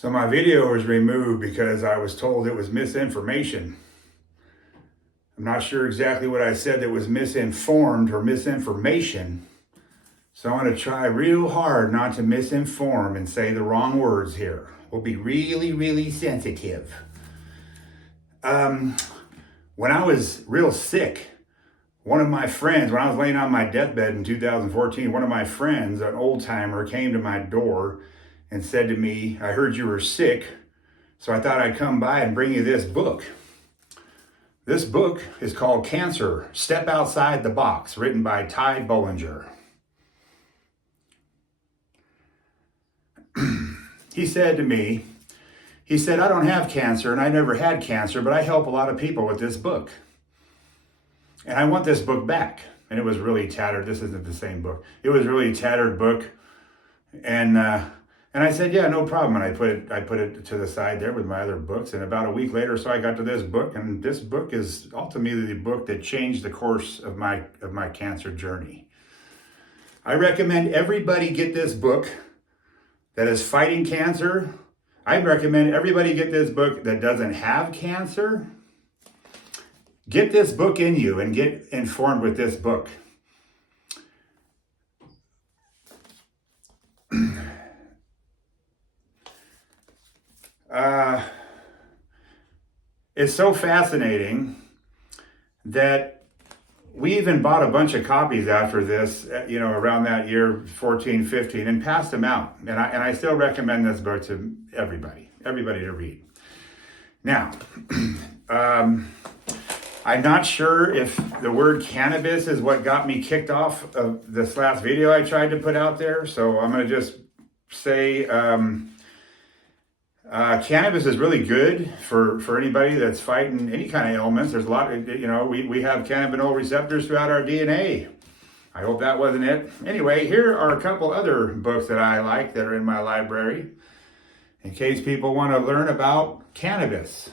So my video was removed because I was told it was misinformation. I'm not sure exactly what I said that was misinformed or misinformation. So I'm going to try real hard not to misinform and say the wrong words here. We'll be really, really sensitive. When I was real sick, one of my friends, when I was laying on my deathbed in 2014, one of my friends, an old timer, came to my door and said to me, "I heard you were sick, so I thought I'd come by and bring you this book." This book is called Cancer, Step Outside the Box, written by Ty Bollinger. He said to me, I don't have cancer and I never had cancer, but I help a lot of people with this book. And I want this book back. And it was really tattered. This isn't the same book. It was really a tattered book. And I said, yeah, no problem. And I put it to the side there with my other books. And about a week later, so I got to this book. And this book is ultimately the book that changed the course of my cancer journey. I recommend everybody get this book that is fighting cancer. I recommend everybody get this book that doesn't have cancer. Get this book in you and get informed with this book. It's so fascinating that we even bought a bunch of copies after this, around that year, 14, 15, and passed them out. And I still recommend this book to everybody to read. Now, I'm not sure if the word cannabis is what got me kicked off of this last video I tried to put out there. So I'm going to just say cannabis is really good for anybody that's fighting any kind of ailments. There's a lot of, we have cannabinoid receptors throughout our DNA. I hope that wasn't it. Anyway, here are a couple other books that I like that are in my library in case people want to learn about cannabis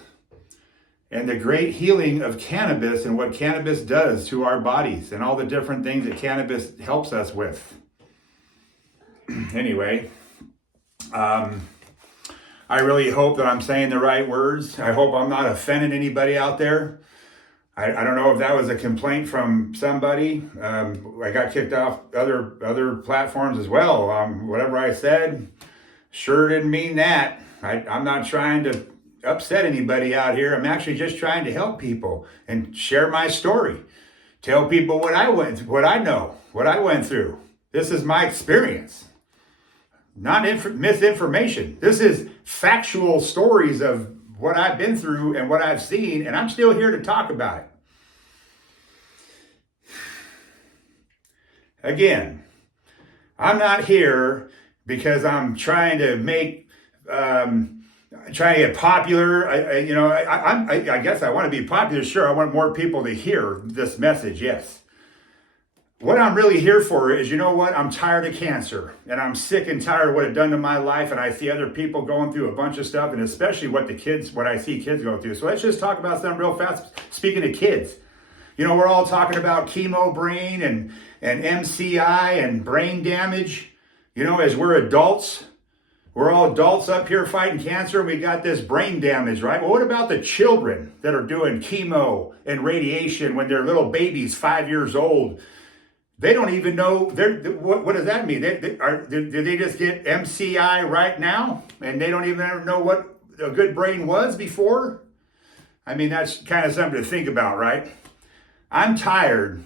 and the great healing of cannabis and what cannabis does to our bodies and all the different things that cannabis helps us with. Anyway, I really hope that I'm saying the right words. I hope I'm not offending anybody out there. I don't know if that was a complaint from somebody. I got kicked off other platforms as well. Whatever I said, sure didn't mean that. I'm not trying to upset anybody out here. I'm actually just trying to help people and share my story. Tell people what I know, what I went through. This is my experience. Not misinformation. This is factual stories of what I've been through and what I've seen, and I'm still here to talk about it. Again, I'm not here because I'm trying to trying to get popular. I guess I want to be popular. Sure, I want more people to hear this message. Yes. What I'm really here for is, I'm tired of cancer and I'm sick and tired of what it's done to my life. And I see other people going through a bunch of stuff, and especially what I see kids go through. So let's just talk about something real fast. Speaking of kids, we're all talking about chemo brain and MCI and brain damage. As we're adults, we're all adults up here fighting cancer. We got this brain damage, right? Well, what about the children that are doing chemo and radiation when they're little babies, 5 years old? They don't even know. What does that mean? Did they just get MCI right now? And they don't even know what a good brain was before? I mean, that's kind of something to think about, right? I'm tired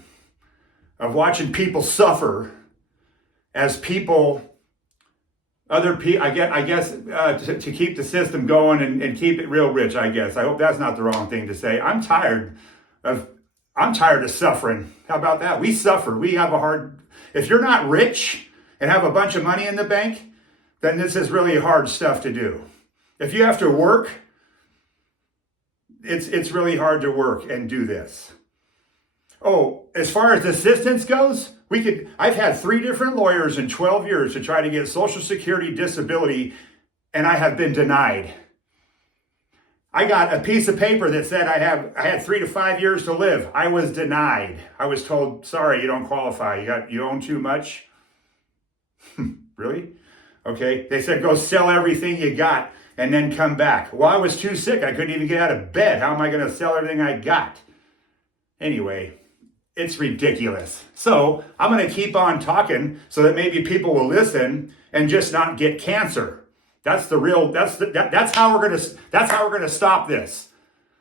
of watching people suffer as other people, I guess, to keep the system going and keep it real rich, I guess. I hope that's not the wrong thing to say. I'm tired of suffering. How about that? We suffer. If you're not rich and have a bunch of money in the bank, then this is really hard stuff to do. If you have to work, it's really hard to work and do this. Oh, as far as assistance goes, I've had 3 different lawyers in 12 years to try to get Social Security disability, and I have been denied. I got a piece of paper that said I had 3 to 5 years to live. I was denied. I was told, sorry, you don't qualify. You own too much. Really? Okay. They said, go sell everything you got and then come back. Well, I was too sick. I couldn't even get out of bed. How am I going to sell everything I got? Anyway, it's ridiculous. So I'm going to keep on talking so that maybe people will listen and just not get cancer. That's how we're going to stop this.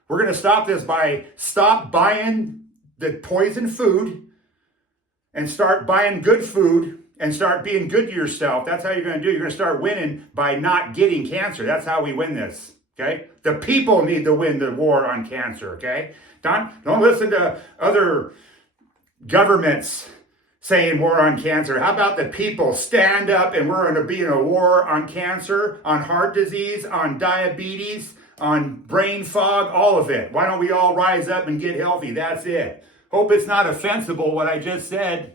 We're going to stop this by stop buying the poison food and start buying good food and start being good to yourself. That's how you're going to do it. You're going to start winning by not getting cancer. That's how we win this, okay? The people need to win the war on cancer, okay? Don't listen to other governments saying war on cancer. How about the people stand up and we're going to be in a war on cancer, on heart disease, on diabetes, on brain fog, all of it. Why don't we all rise up and get healthy? That's it. Hope it's not offensive what I just said.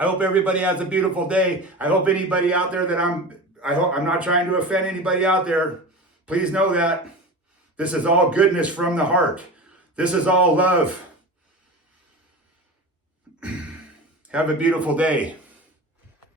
I hope everybody has a beautiful day. I hope anybody out there I hope I'm not trying to offend anybody out there. Please know that this is all goodness from the heart. This is all love. Have a beautiful day.